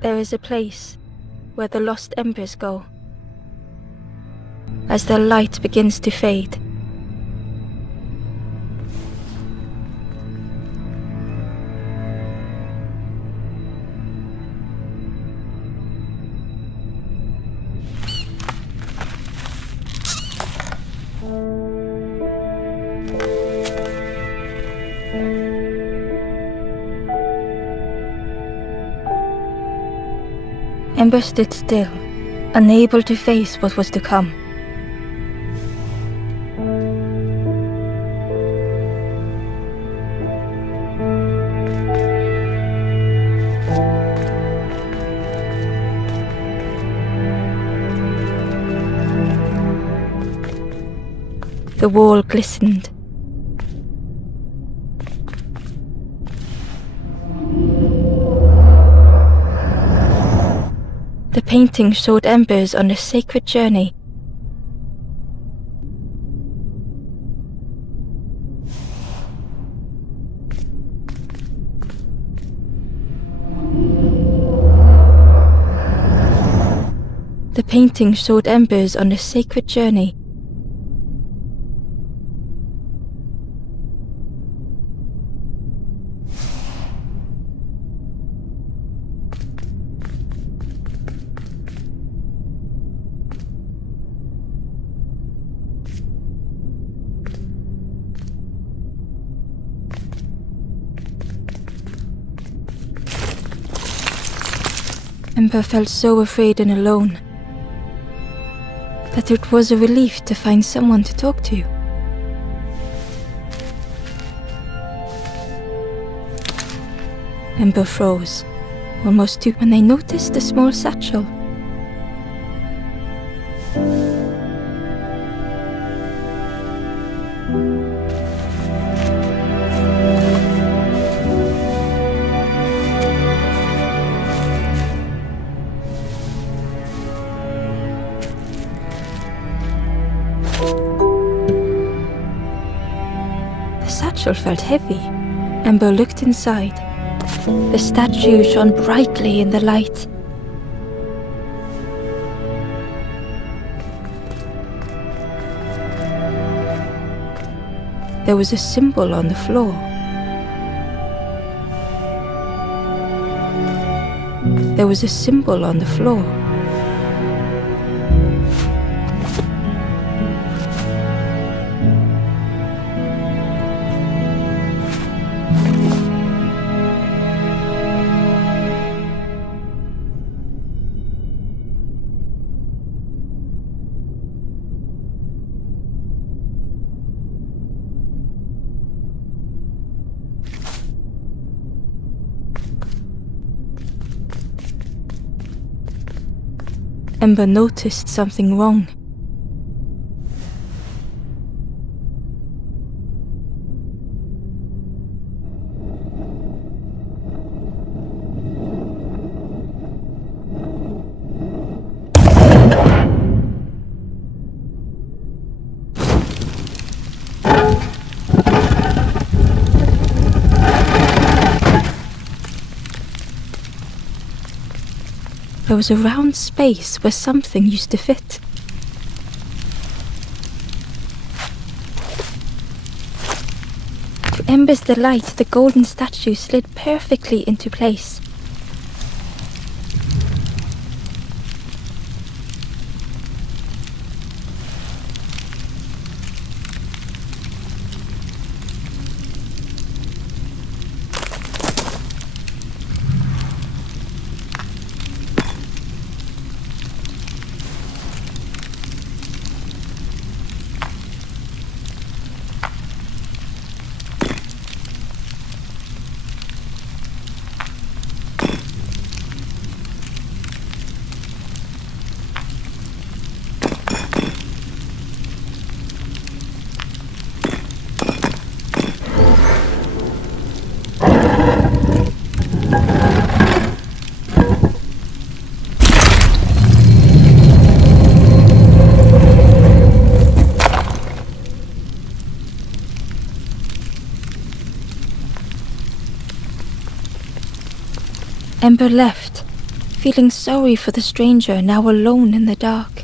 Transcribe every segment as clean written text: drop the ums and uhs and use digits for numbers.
There is a place where the lost embers go. As their light begins to fade, Ember stood still, unable to face what was to come. The wall glistened. The painting showed embers on a sacred journey. The painting showed embers on a sacred journey. Ember felt so afraid and alone that it was a relief to find someone to talk to. Ember froze, almost to when they noticed a small satchel. The satchel felt heavy. Ember looked inside. The statue shone brightly in the light. There was a symbol on the floor. There was a symbol on the floor. Ember noticed something wrong. There was a round space where something used to fit. To Ember's delight, the golden statue slid perfectly into place. Ember left, feeling sorry for the stranger now alone in the dark.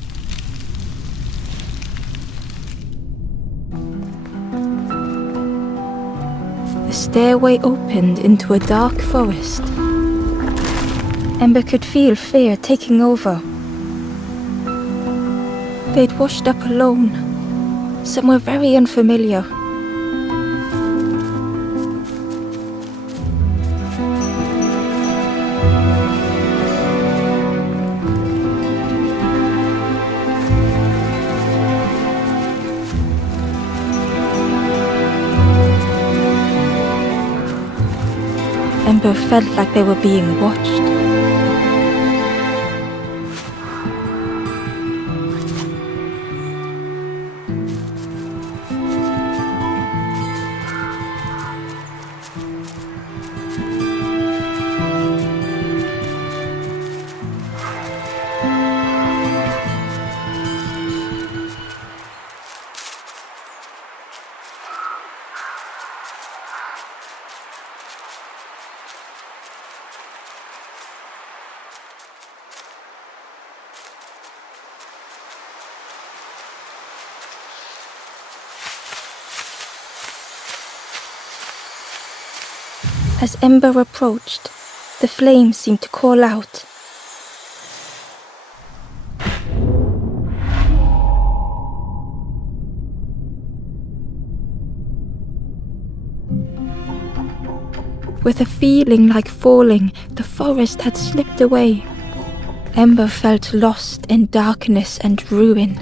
The stairway opened into a dark forest. Ember could feel fear taking over. They'd washed up alone, somewhere very unfamiliar. Ember felt like they were being watched. As Ember approached, the flames seemed to call out. With a feeling like falling, the forest had slipped away. Ember felt lost in darkness and ruin.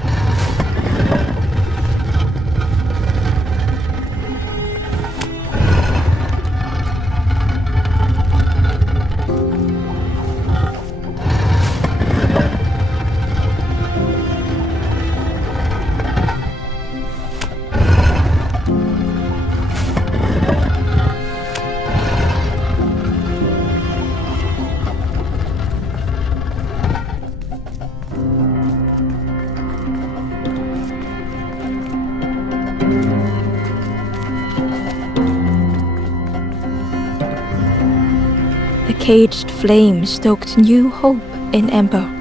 The caged flame stoked new hope in Ember.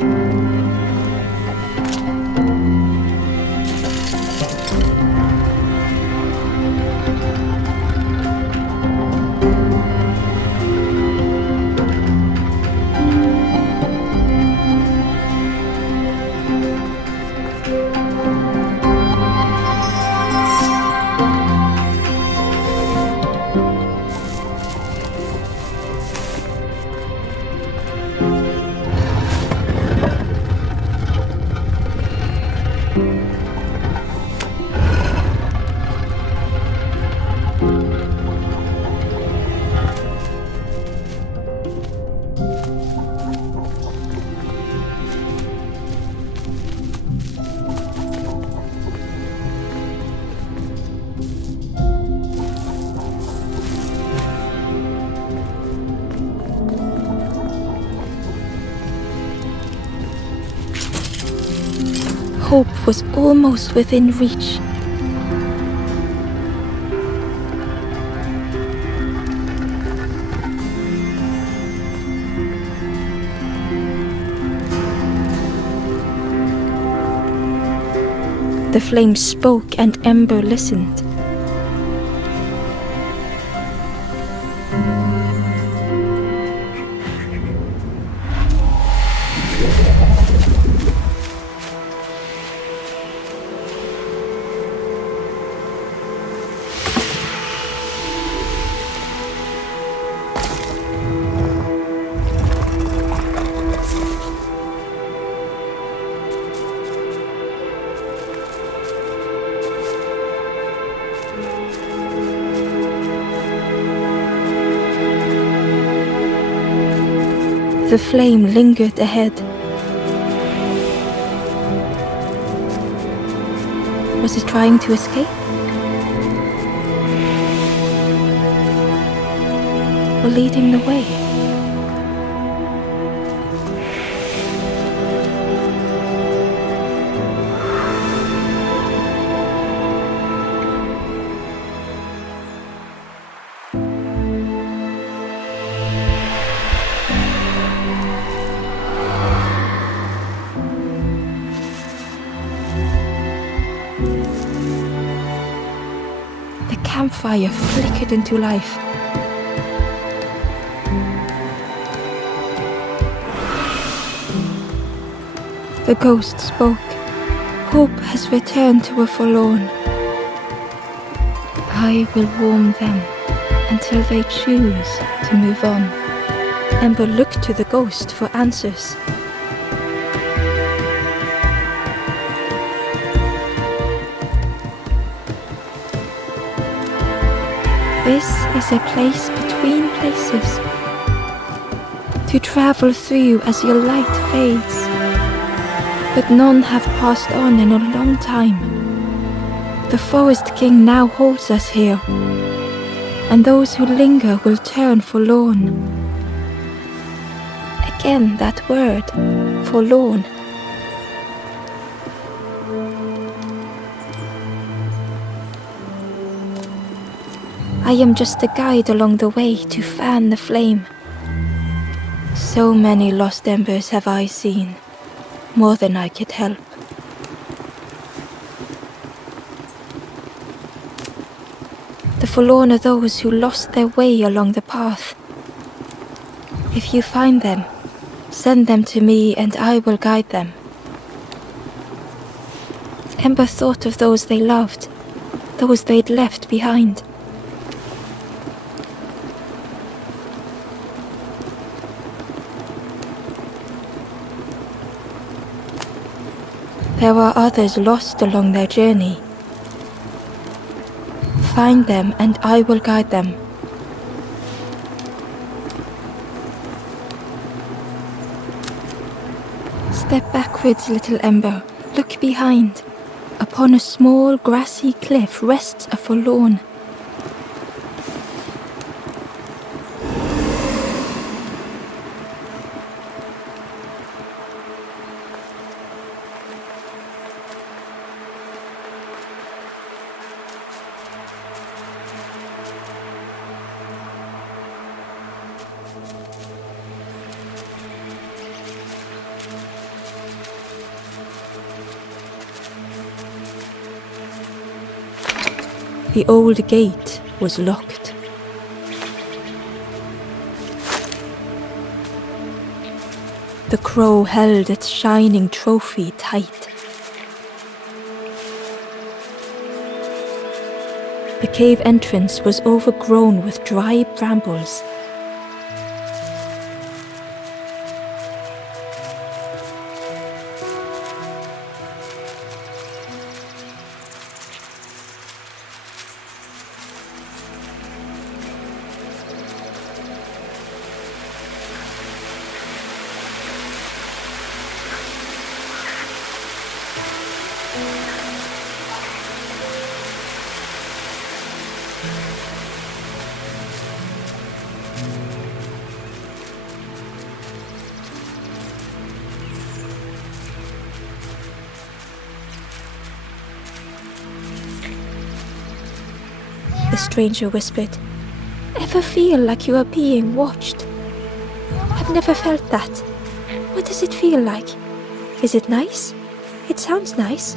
Hope was almost within reach. The flame spoke and Ember listened. The flame lingered ahead. Was it trying to escape? Or leading the way? The campfire flickered into life. The ghost spoke. Hope has returned to a forlorn. I will warm them until they choose to move on. Ember looked to the ghost for answers. This is a place between places, to travel through as your light fades. But none have passed on in a long time. The Forest King now holds us here, and those who linger will turn forlorn. Again that word, forlorn. I am just a guide along the way to fan the flame. So many lost embers have I seen, more than I could help. The forlorn are those who lost their way along the path. If you find them, send them to me and I will guide them. Ember thought of those they loved, those they'd left behind. There are others lost along their journey. Find them and I will guide them. Step backwards, little Ember. Look behind. Upon a small grassy cliff rests a forlorn. The old gate was locked. The crow held its shining trophy tight. The cave entrance was overgrown with dry brambles. stranger whispered. Ever feel like you are being watched? I've never felt that. What does it feel like? Is it nice? It sounds nice.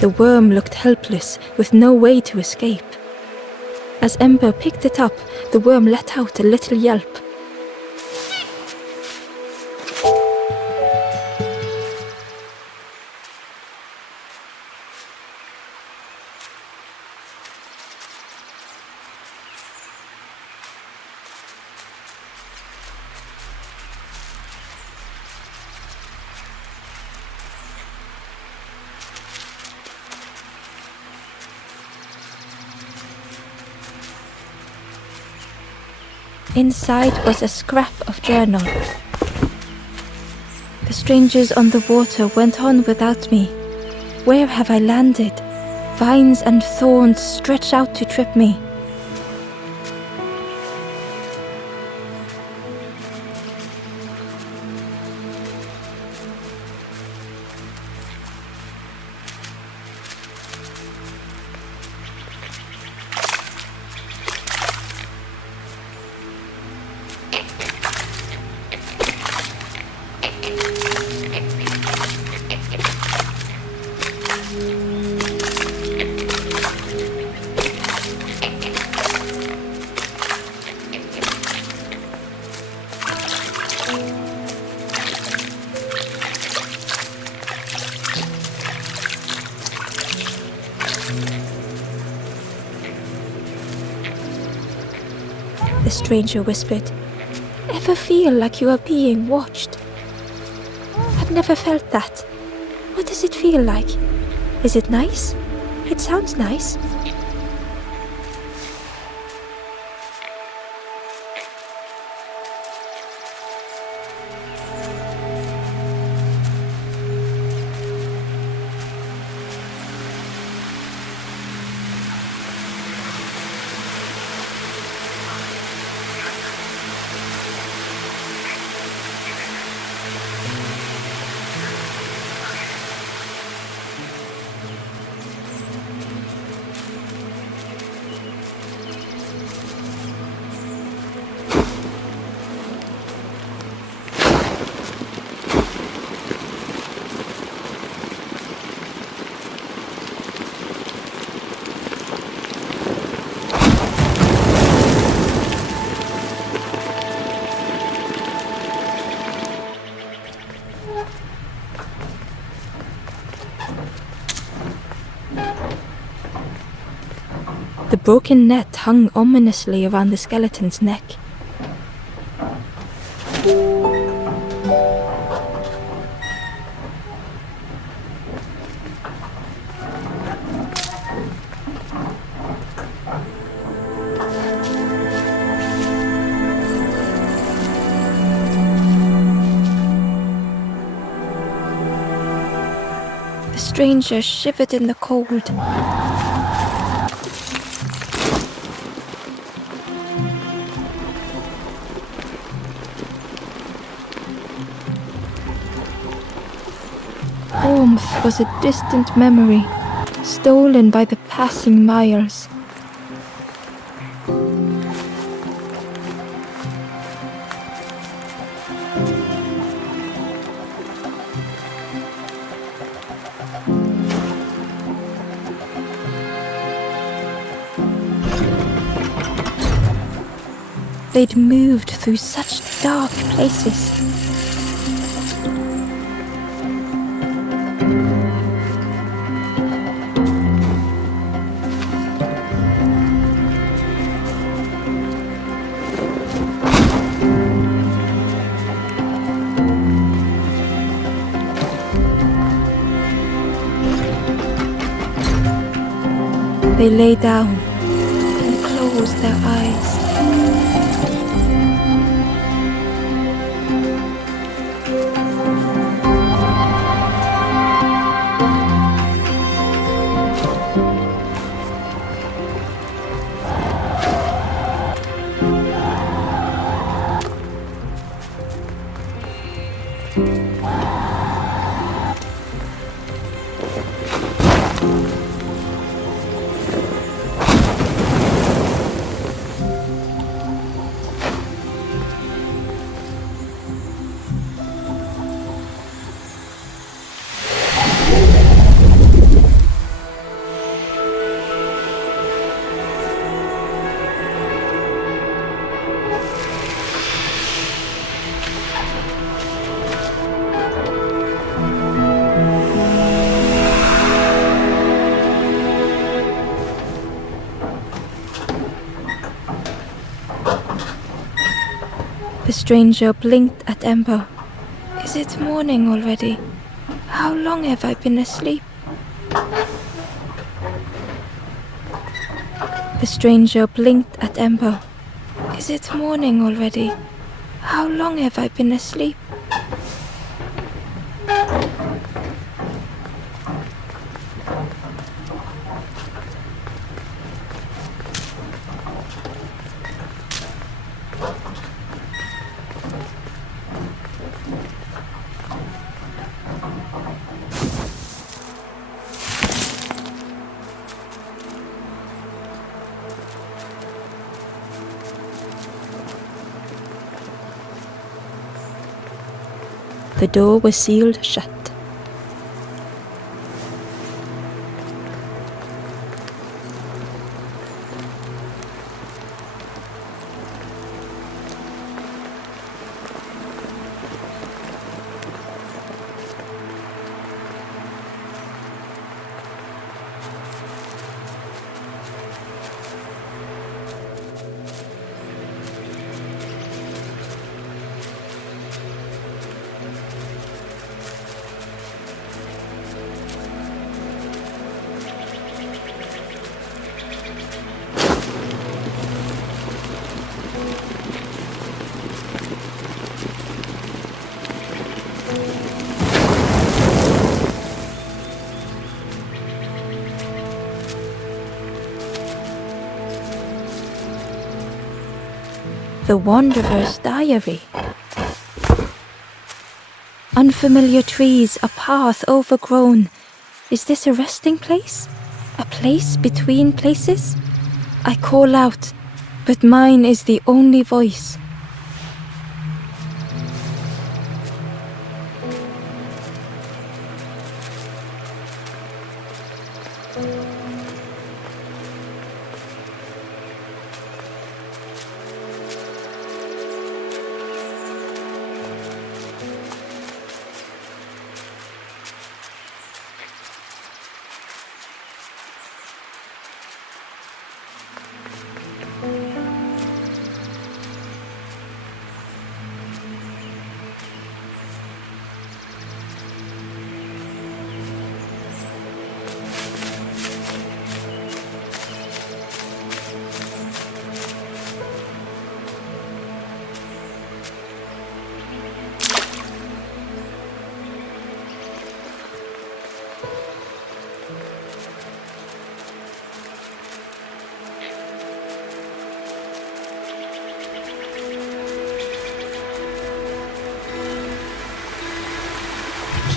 The worm looked helpless, with no way to escape. As Ember picked it up, the worm let out a little yelp. Inside was a scrap of journal. The strangers on the water went on without me. Where have I landed? Vines and thorns stretch out to trip me. The stranger whispered. Ever feel like you are being watched? I've never felt that. What does it feel like? Is it nice? It sounds nice. The broken net hung ominously around the skeleton's neck. The stranger shivered in the cold. Warmth was a distant memory, stolen by the passing miles. they'd moved through such dark places. They lay down and closed their eyes. The stranger blinked at Ember. Is it morning already? How long have I been asleep? The stranger blinked at Ember. Is it morning already? How long have I been asleep? The door was sealed shut. The Wanderer's Diary. Unfamiliar trees, a path overgrown. Is this a resting place? A place between places? I call out, but mine is the only voice.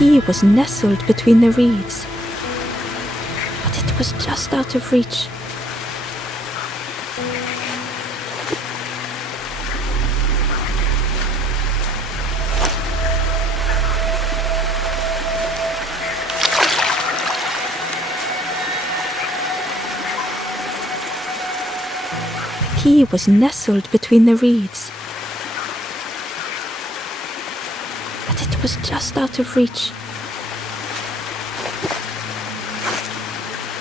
The key was nestled between the reeds, but it was just out of reach. The key tree was nestled between the reeds. But it was just out of reach.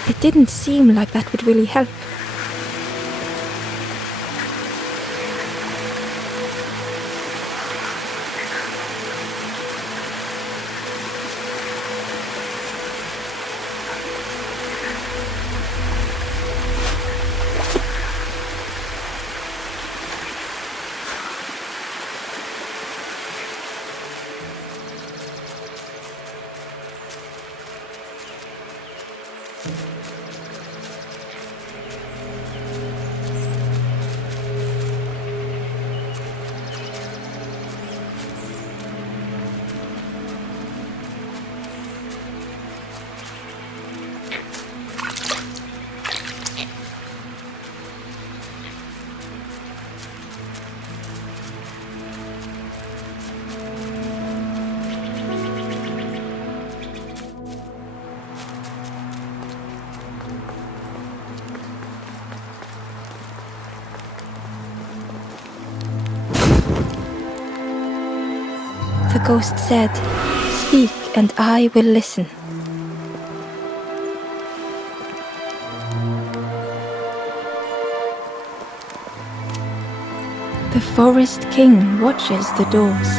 It didn't seem like that would really help. The ghost said, "Speak and I will listen." The forest king watches the doors.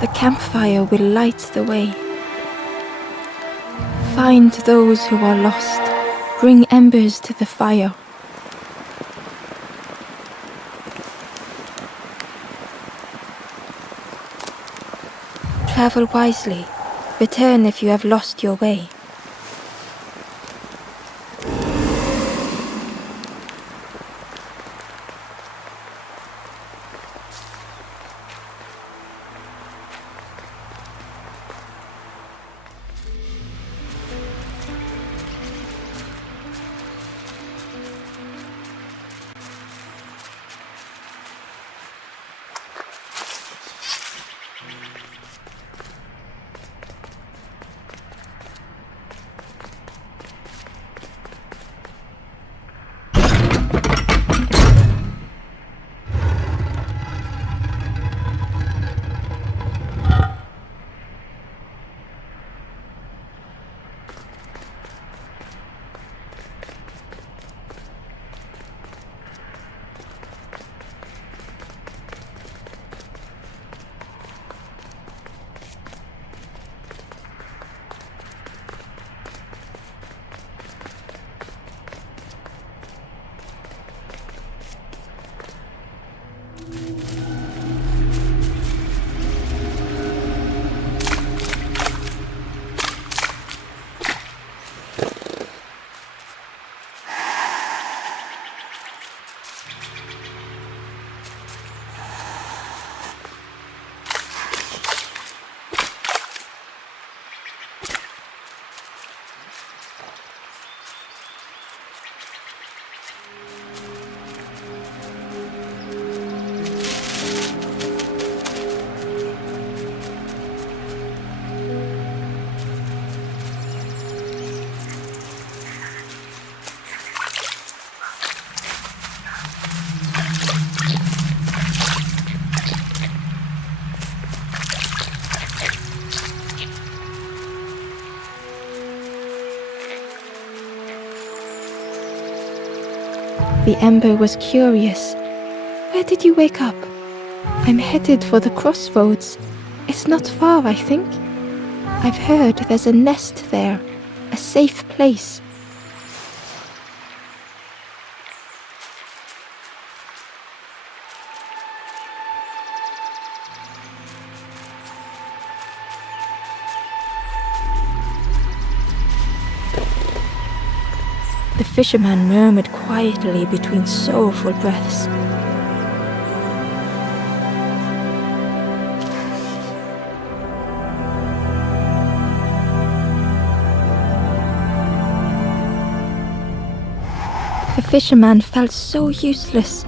The campfire will light the way. Find those who are lost. Bring embers to the fire. Travel wisely. Return if you have lost your way. The Ember was curious. "Where did you wake up?" "I'm headed for the crossroads. It's not far, I think. I've heard there's a nest there, a safe place." The fisherman murmured quietly between sorrowful breaths. The fisherman felt so useless.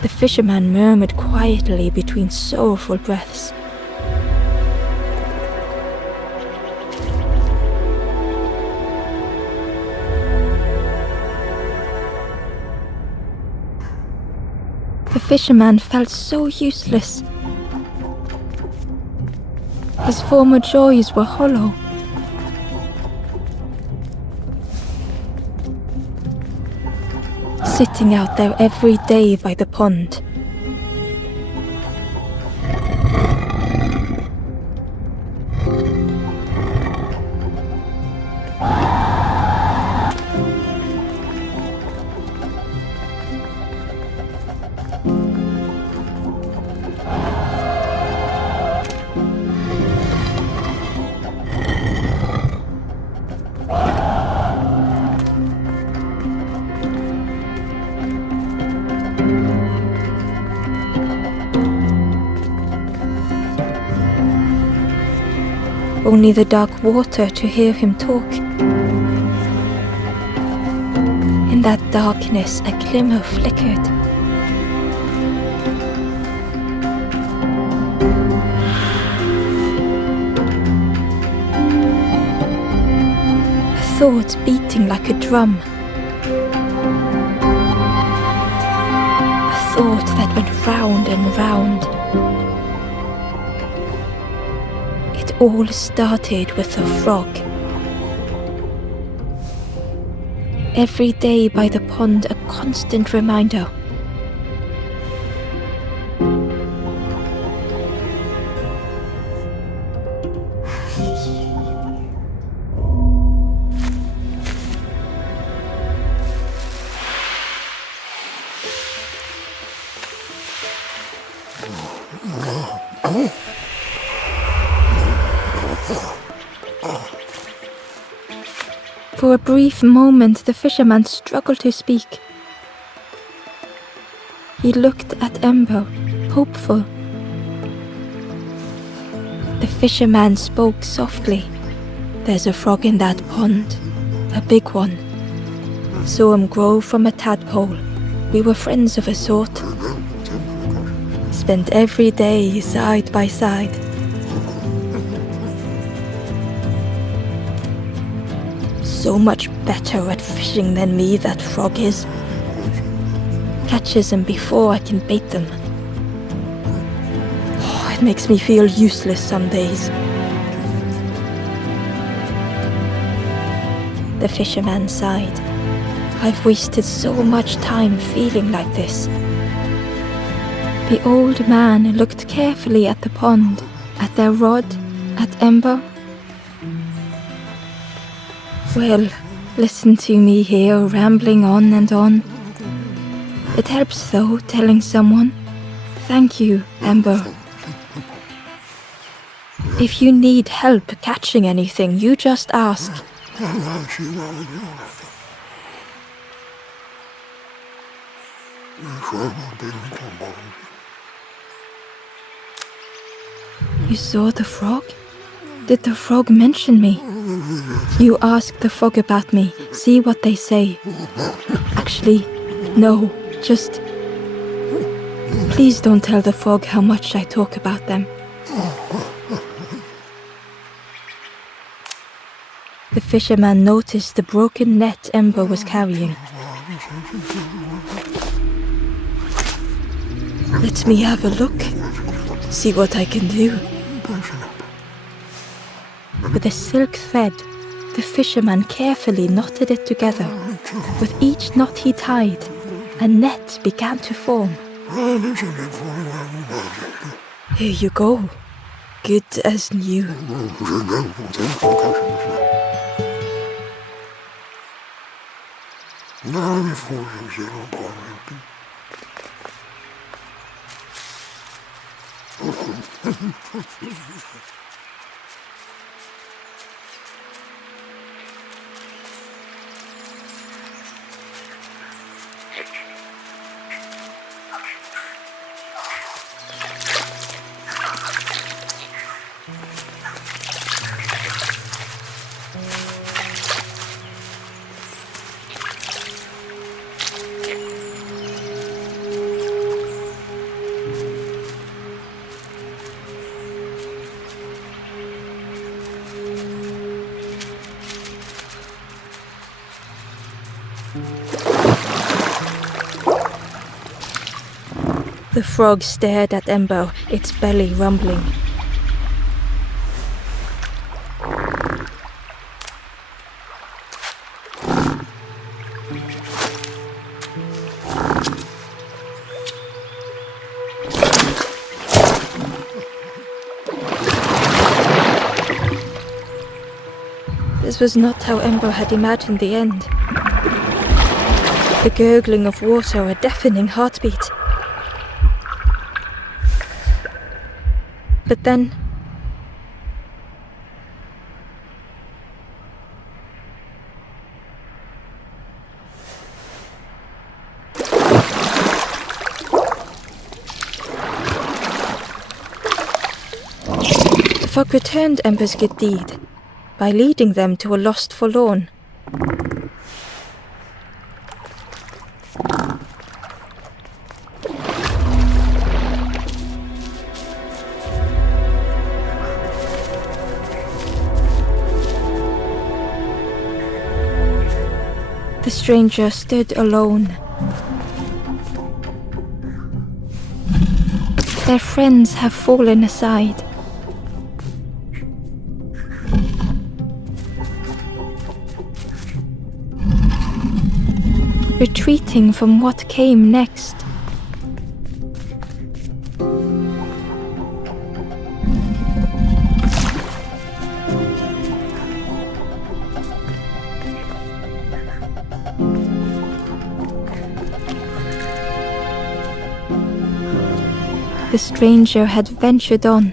The fisherman murmured quietly between sorrowful breaths. The fisherman felt so useless. His former joys were hollow. Sitting out there every day by the pond. Only the dark water to hear him talk. In that darkness, a glimmer flickered. A thought beating like a drum. A thought that went round and round. All started with a frog. Every day by the pond, a constant reminder. For a brief moment, the fisherman struggled to speak. He looked at Ember, hopeful. The fisherman spoke softly. "There's a frog in that pond, a big one. Saw him grow from a tadpole. We were friends of a sort. Spent every day side by side. So much better at fishing than me, that frog is. Catches them before I can bait them. Oh, it makes me feel useless some days." The fisherman sighed. "I've wasted so much time feeling like this." The old man looked carefully at the pond, at their rod, at Ember. "Well, listen to me here, rambling on and on. It helps though, telling someone. Thank you, Ember. If you need help catching anything, you just ask." "You saw the frog? Did the frog mention me?" "You ask the frog about me, see what they say." "Actually, no, just... Please don't tell the frog how much I talk about them." The fisherman noticed the broken net Ember was carrying. "Let me have a look, see what I can do." With a silk thread, the fisherman carefully knotted it together. With each knot he tied, a net began to form. "Here you go, good as new." The frog stared at Ember, its belly rumbling. This was not how Ember had imagined the end. The gurgling of water, a deafening heartbeat. But then... the fog returned Ember's good deed by leading them to a lost forlorn. The stranger stood alone. Their friends have fallen aside. Retreating from what came next. The stranger had ventured on.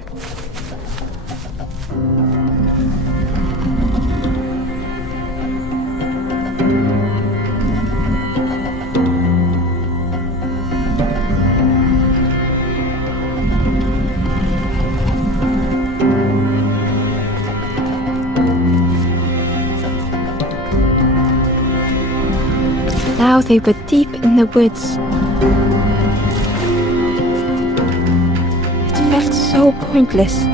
Now they were deep in the woods. It felt so pointless.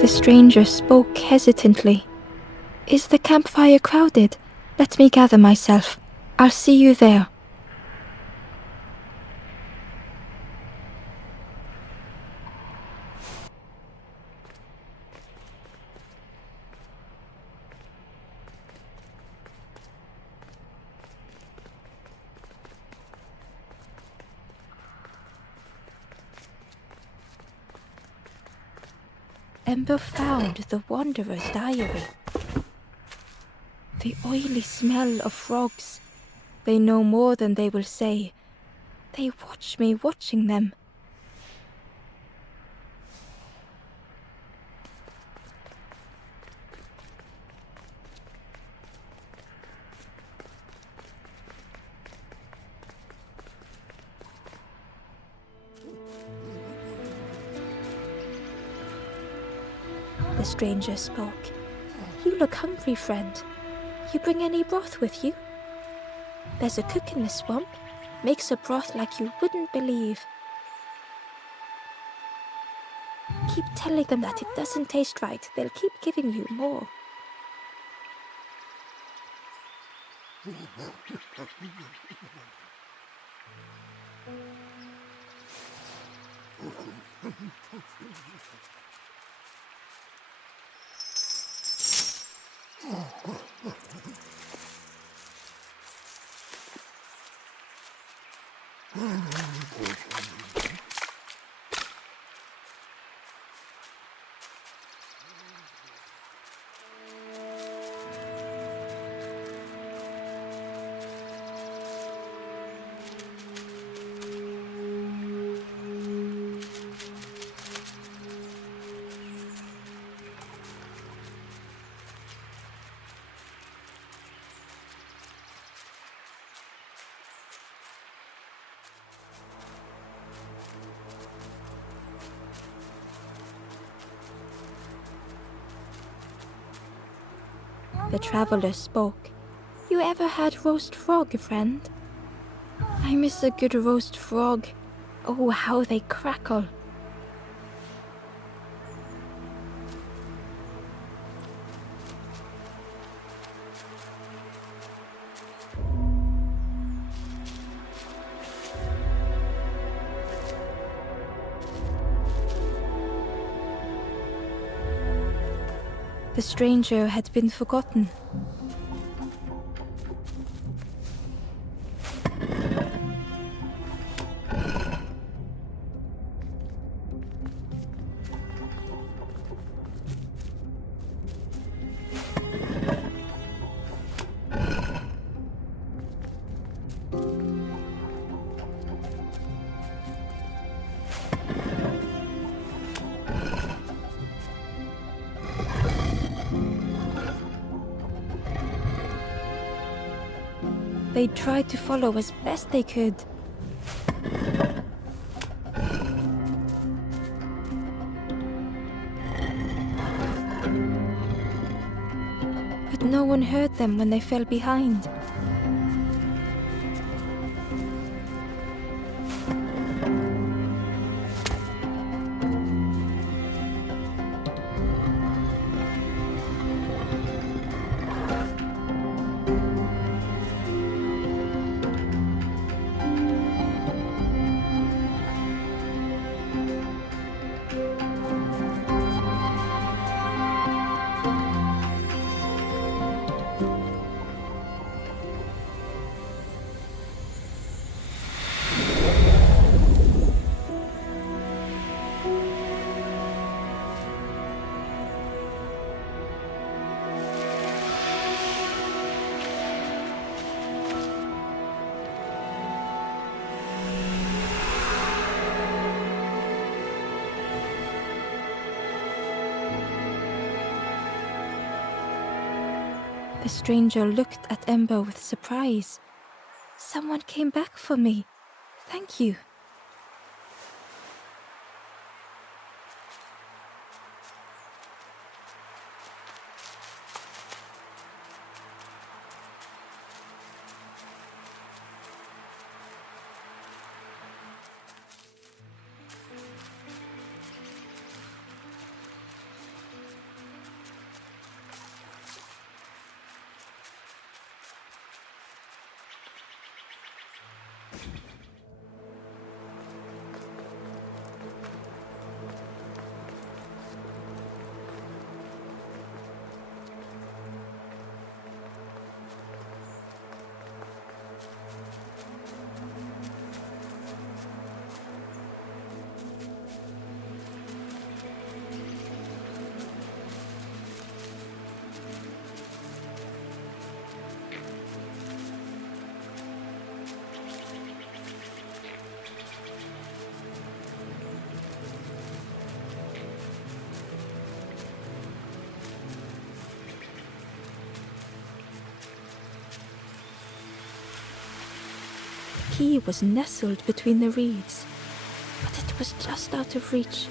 The stranger spoke hesitantly. "Is the campfire crowded? Let me gather myself. I'll see you there." Ember found the wanderer's diary. The oily smell of frogs. They know more than they will say. They watch me watching them. The stranger spoke. "You look hungry, friend. You bring any broth with you? There's a cook in the swamp. Makes a broth like you wouldn't believe. Keep telling them that it doesn't taste right. They'll keep giving you more." The traveler spoke. You ever had roast frog, friend? I miss a good roast frog. Oh, how they crackle. The stranger had been forgotten. They tried to follow as best they could. But no one heard them when they fell behind. The stranger looked at Ember with surprise. Someone came back for me. Thank you. The key was nestled between the reeds, but it was just out of reach.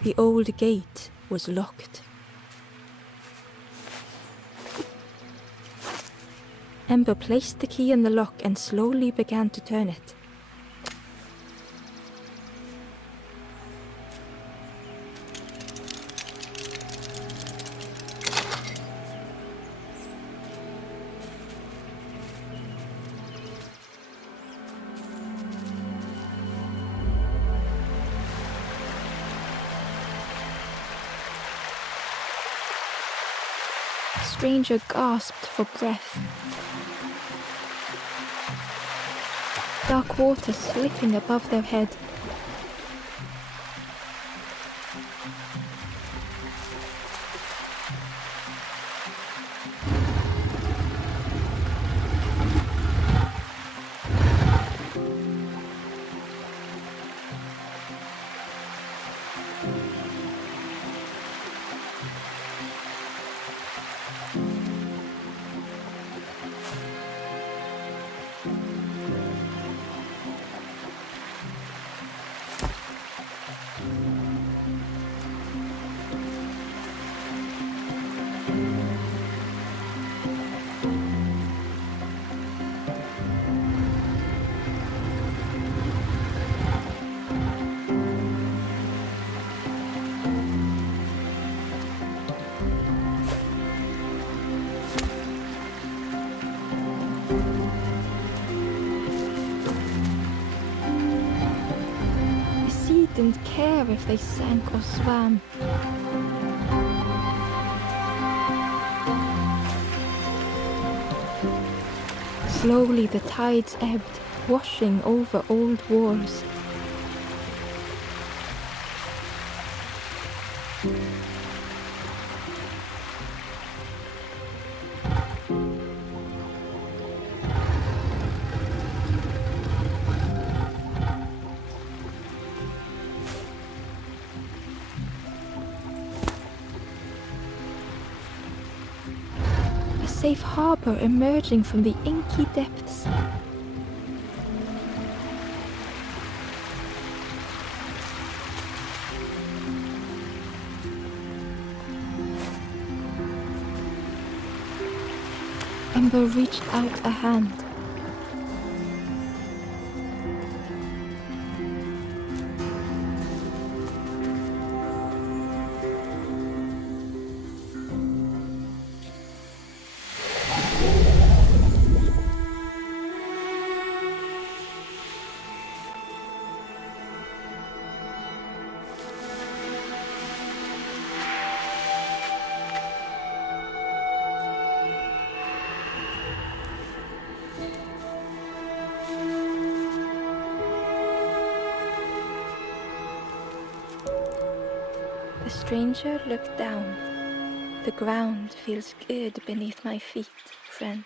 The old gate was locked. Ember placed the key in the lock and slowly began to turn it. The stranger gasped for breath. Dark water slipping above their head. didn't care if they sank or swam. Slowly the tides ebbed, washing over old walls. A safe harbor emerging from the inky depths. Ember reached out a hand. The stranger looked down. The ground feels good beneath my feet, friend.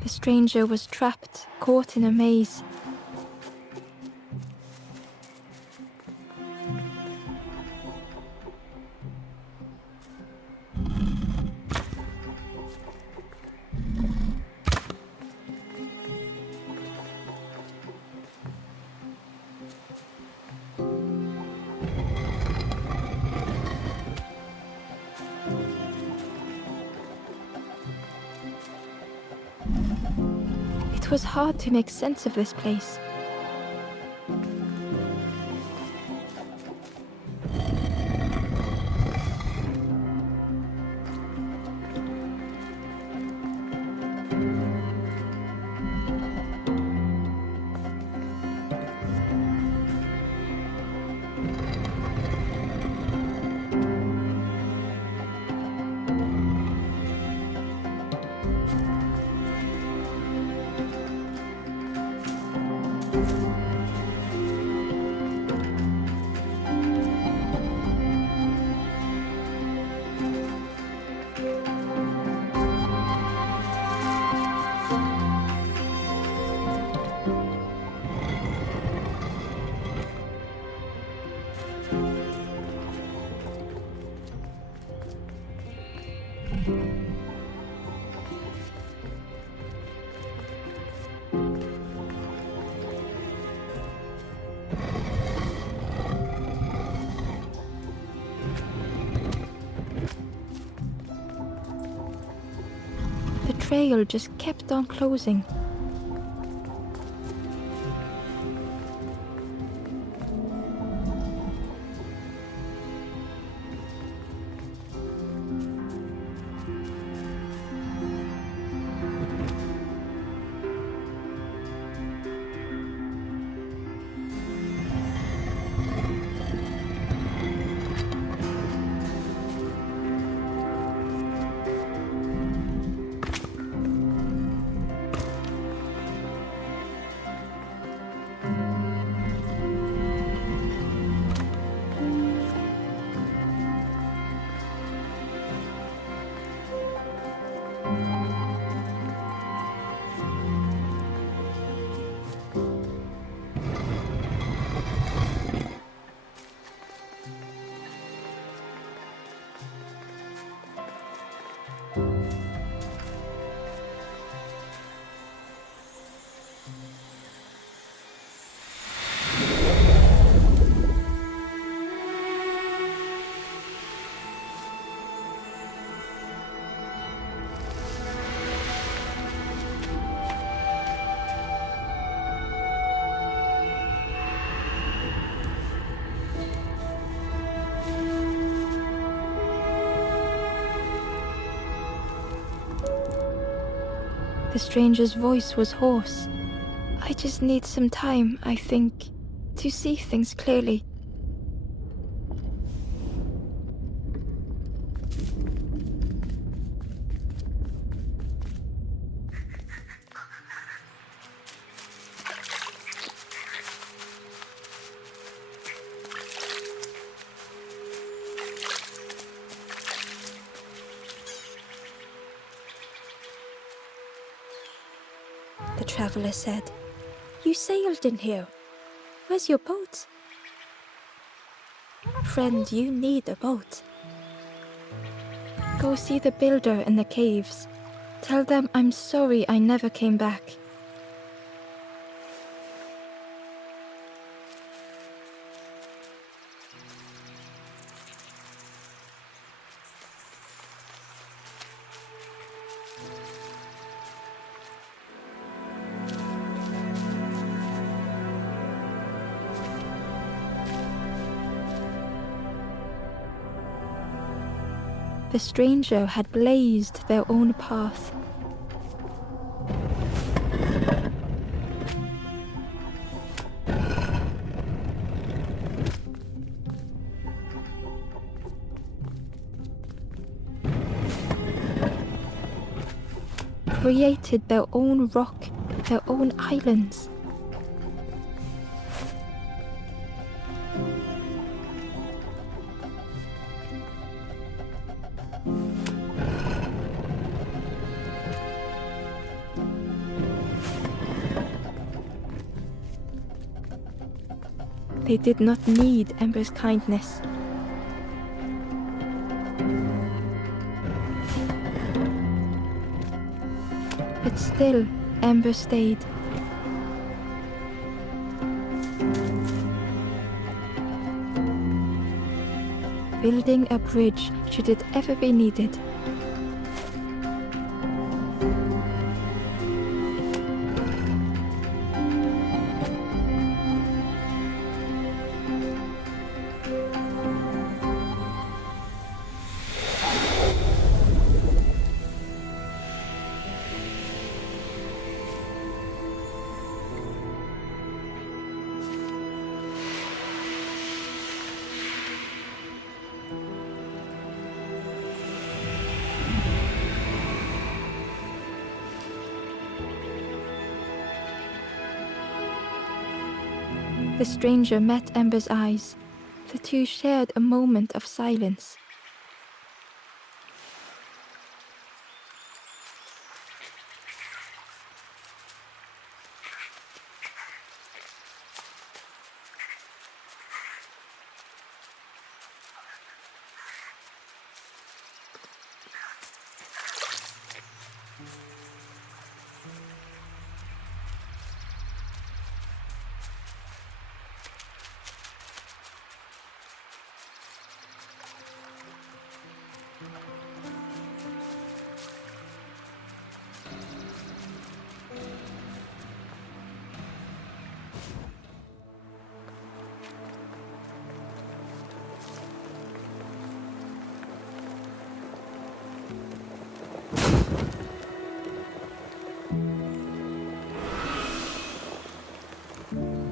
The stranger was trapped, caught in a maze. It was hard to make sense of this place. The trail just kept on closing. The stranger's voice was hoarse. I just need some time, I think, to see things clearly. The traveler said, "You sailed in here. Where's your boat?" "Friend, you need a boat. Go see the builder in the caves. Tell them I'm sorry I never came back." The stranger had blazed their own path. Created their own rock, their own islands. They did not need Ember's kindness. But still, Ember stayed. Building a bridge should it ever be needed. The stranger met Ember's eyes. The two shared a moment of silence.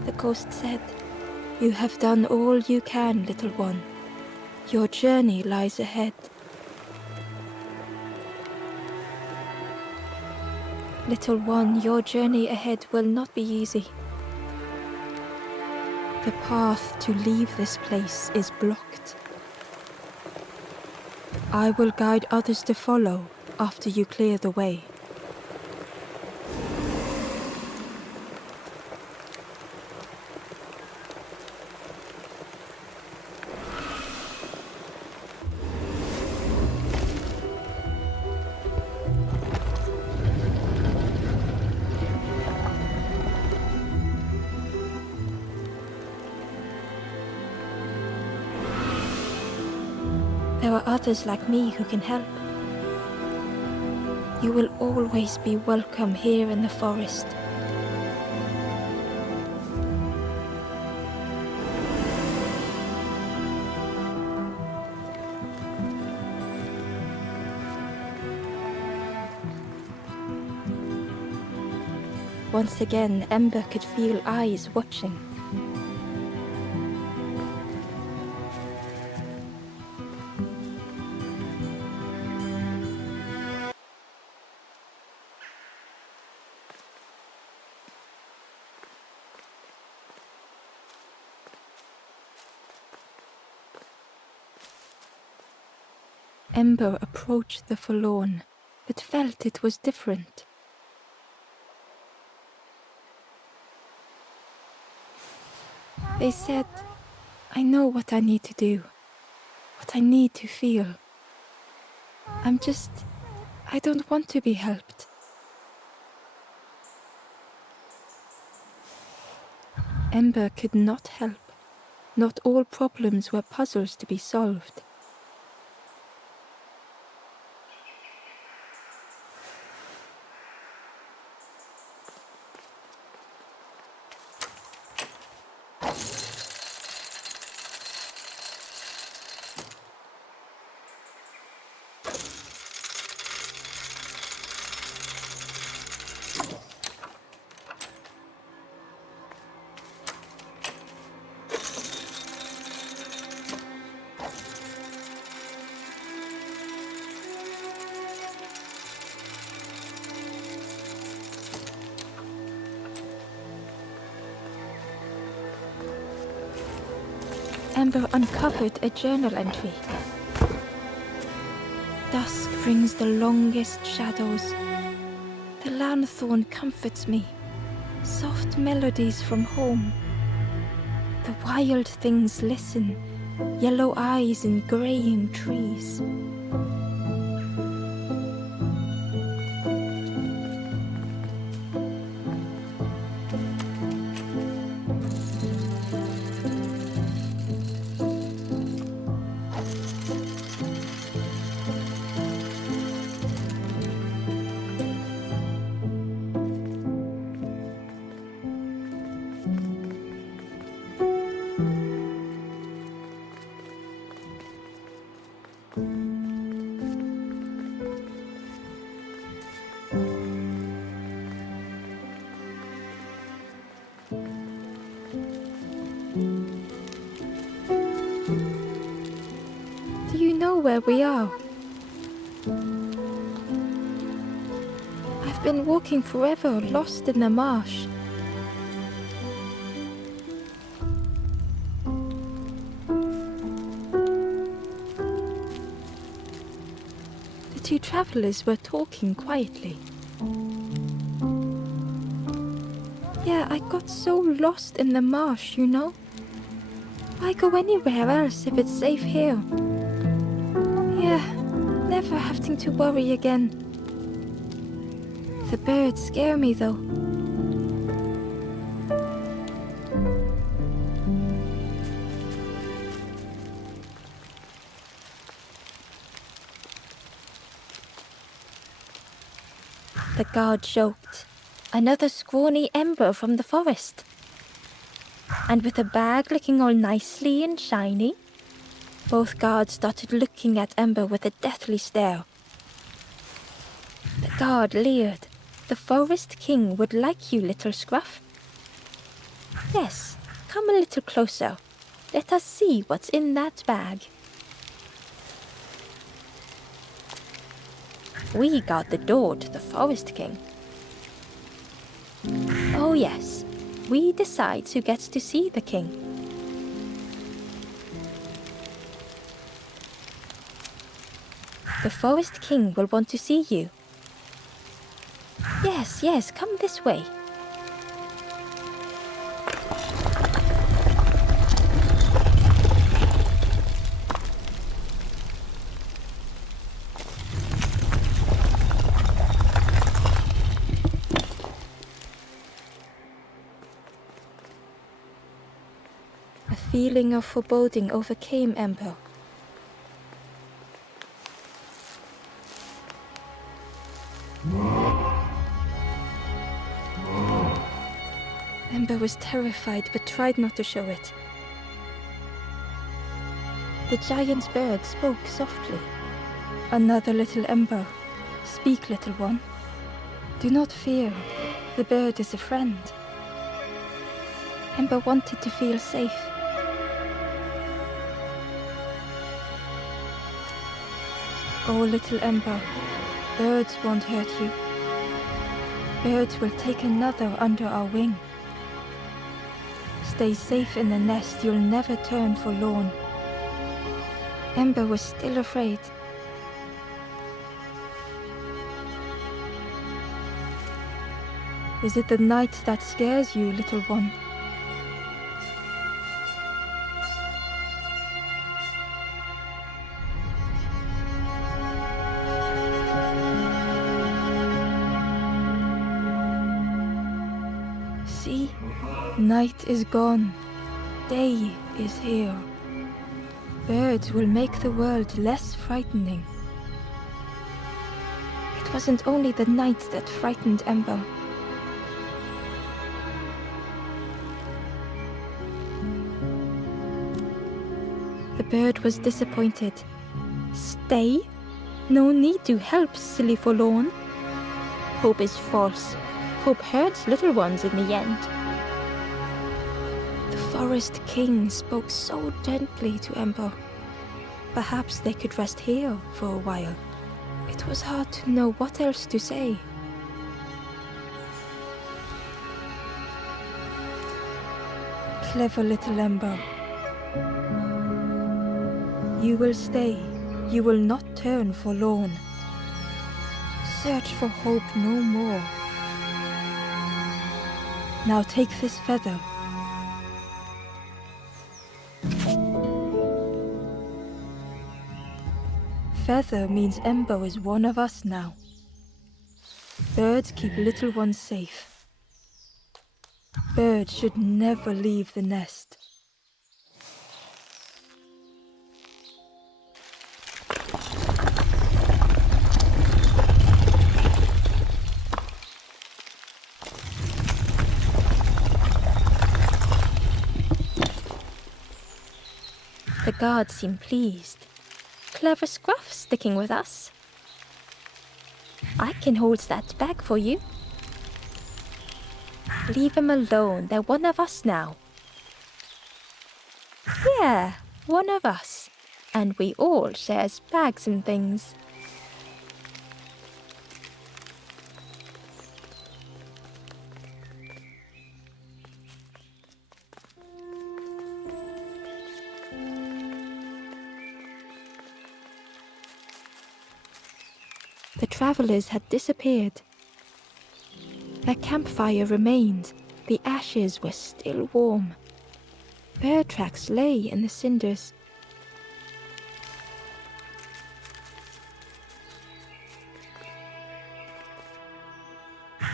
The ghost said, "You have done all you can, little one. Your journey lies ahead." Little one, your journey ahead will not be easy. The path to leave this place is blocked. I will guide others to follow after you clear the way. There are others like me who can help. You will always be welcome here in the forest. Once again, Ember could feel eyes watching. Ember approached the forlorn, but felt it was different. They said, "I know what I need to do, what I need to feel. I don't want to be helped." Ember could not help. Not all problems were puzzles to be solved. Ember uncovered a journal entry. "Dusk brings the longest shadows. The lanthorn comforts me. Soft melodies from home. The wild things listen, yellow eyes in graying trees." "Do you know where we are?" "I've been walking forever, lost in the marsh." two travelers were talking quietly. Yeah, I got so lost in the marsh, you know? Why go anywhere else if it's safe here? Yeah, never having to worry again. The birds scare me though. The guard joked. Another scrawny Ember from the forest. And with a bag looking all nicely and shiny, both guards started looking at Ember with a deathly stare. The guard leered. The forest king would like you, little scruff. Yes, come a little closer. Let us see what's in that bag. We guard the door to the forest king. Oh yes, we decide who gets to see the king. The forest king will want to see you. Yes, come this way. A feeling of foreboding overcame Ember. Ember was terrified but tried not to show it. The giant bird spoke softly. Another little Ember. Speak, little one. Do not fear. The bird is a friend. Ember wanted to feel safe. Oh, little Ember, birds won't hurt you. Birds will take another under our wing. Stay safe in the nest, you'll never turn forlorn. Ember was still afraid. Is it the night that scares you, little one? See, night is gone, day is here. Birds will make the world less frightening. It wasn't only the night that frightened Ember. The bird was disappointed. Stay? No need to help, silly forlorn. Hope is false. Hope hurts little ones in the end. The forest king spoke so gently to Ember. Perhaps they could rest here for a while. It was hard to know what else to say. Clever little Ember. You will stay. You will not turn forlorn. Search for hope no more. Now take this feather. Feather means Ember is one of us now. Birds keep little ones safe. Birds should never leave the nest. The guards seem pleased. Clever scruff sticking with us. I can hold that bag for you. Leave them alone, they're one of us now. Yeah, one of us. And we all shares bags and things. The travelers had disappeared. Their campfire remained. The ashes were still warm. Bird tracks lay in the cinders.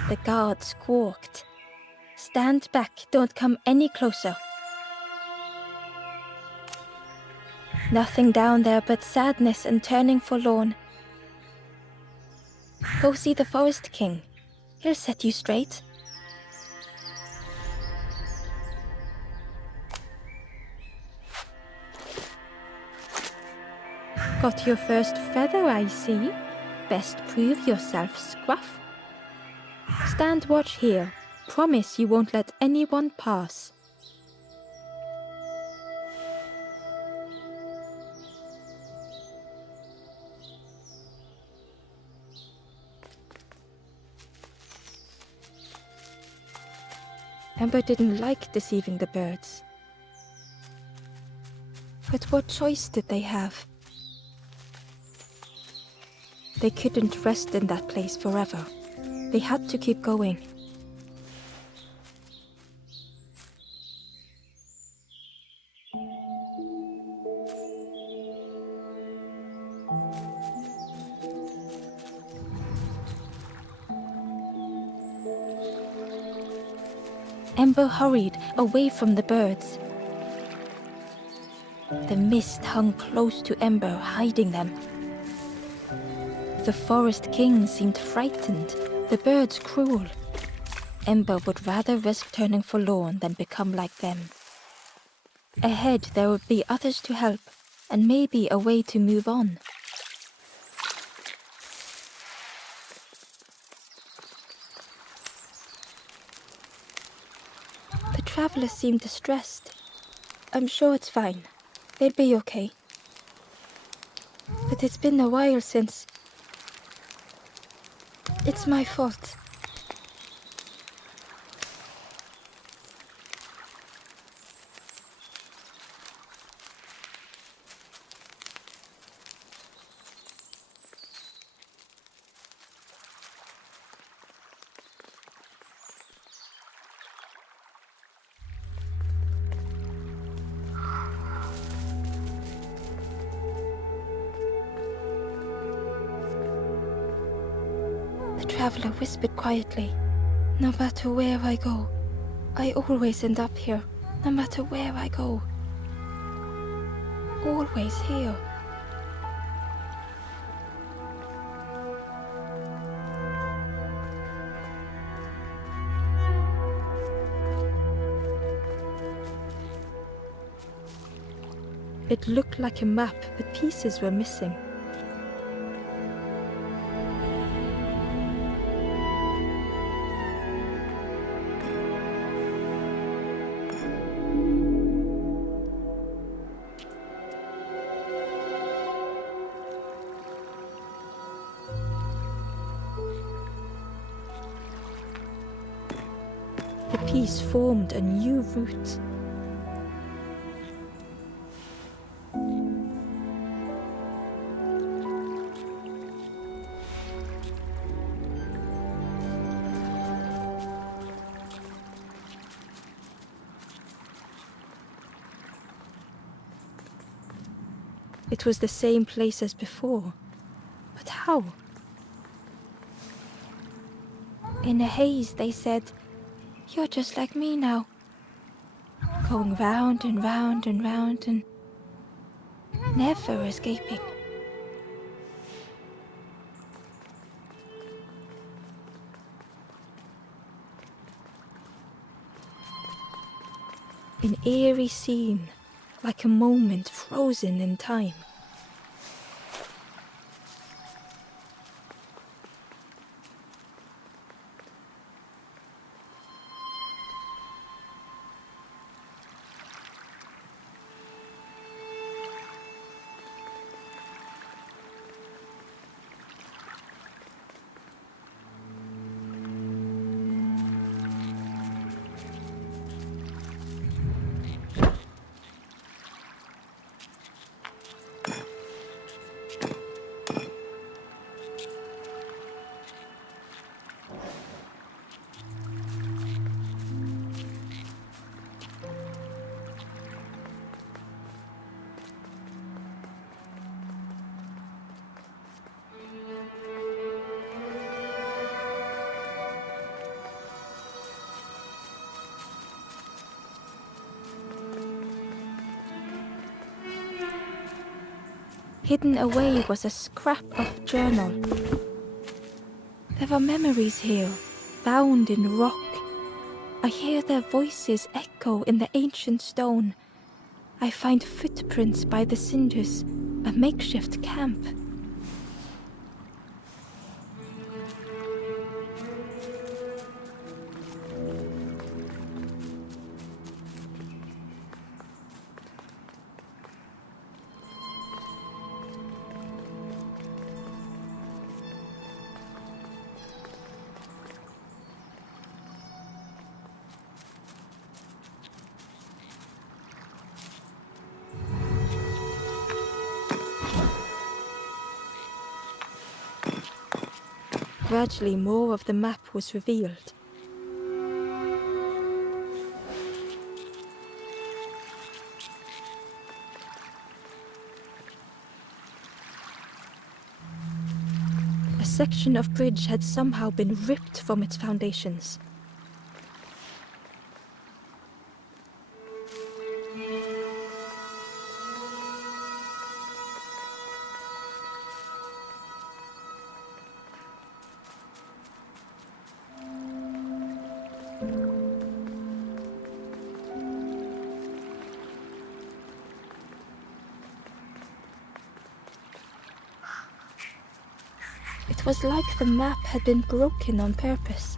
The guard squawked. "Stand back, don't come any closer." Nothing down there but sadness and turning forlorn. Go see the Forest King. He'll set you straight. Got your first feather, I see. Best prove yourself, Scruff. Stand watch here. Promise you won't let anyone pass. Ember didn't like deceiving the birds. But what choice did they have? They couldn't rest in that place forever. They had to keep going. Ember hurried away from the birds. The mist hung close to Ember, hiding them. The Forest King seemed frightened, the birds cruel. Ember would rather risk turning forlorn than become like them. Ahead there would be others to help, and maybe a way to move on. The travelers seemed distressed. I'm sure it's fine. They'll be okay. But it's been a while since... It's my fault. The traveler whispered quietly, "No matter where I go, I always end up here. No matter where I go. Always here." It looked like a map, but pieces were missing. The piece formed a new route. It was the same place as before. But how? In a haze, they said, "You're just like me now." Going round and round and round and never escaping. An eerie scene, like a moment frozen in time. Hidden away was a scrap of journal. There were memories here, bound in rock. I hear their voices echo in the ancient stone. I find footprints by the cinders, a makeshift camp. Gradually, more of the map was revealed. A section of bridge had somehow been ripped from its foundations. It was like the map had been broken on purpose.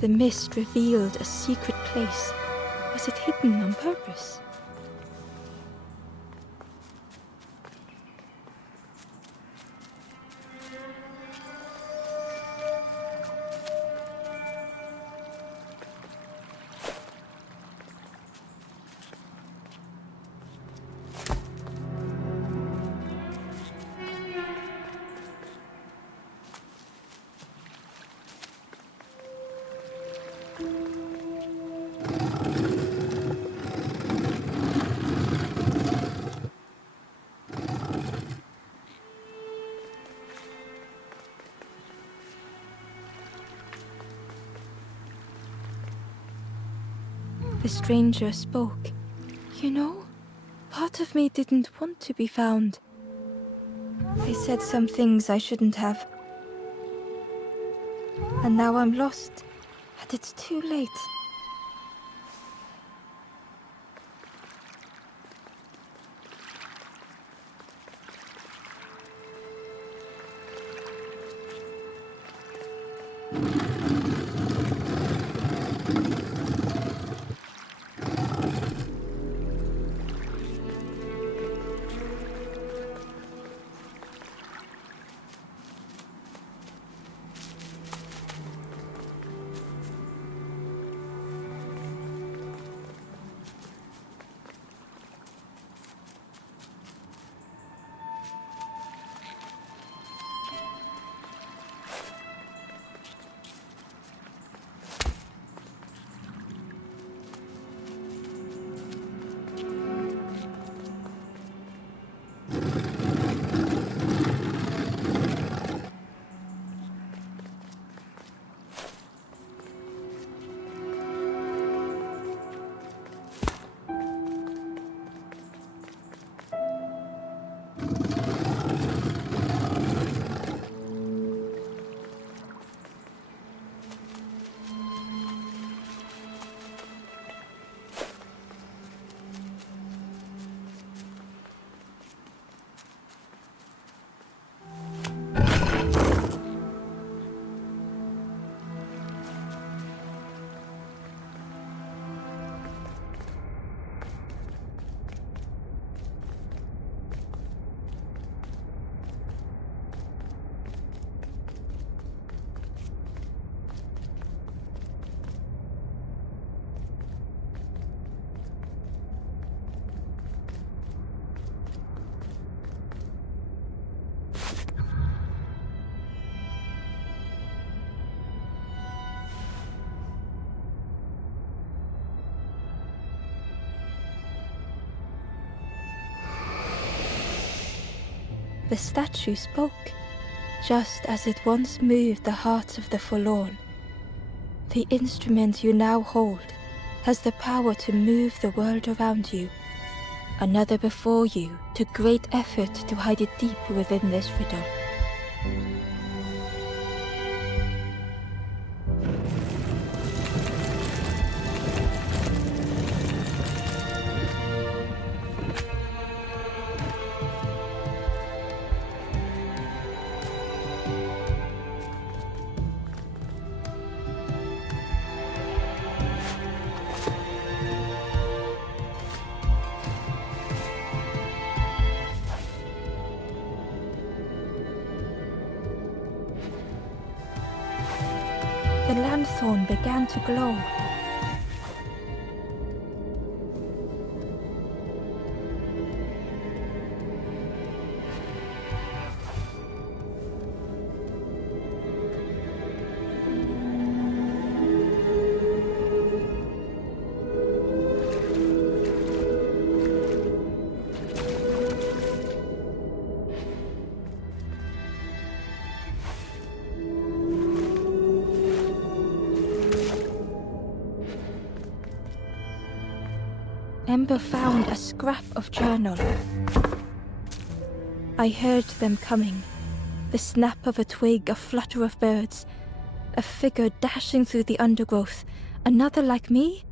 The mist revealed a secret place. Was it hidden on purpose? The stranger spoke. You know, part of me didn't want to be found. I said some things I shouldn't have. And now I'm lost, and it's too late. the statue spoke, just as it once moved the hearts of the forlorn. The instrument you now hold has the power to move the world around you. Another before you took great effort to hide it deep within this riddle. The lanthorn began to glow. Ember found a scrap of journal. I heard them coming. The snap of a twig, a flutter of birds. A figure dashing through the undergrowth. Another like me?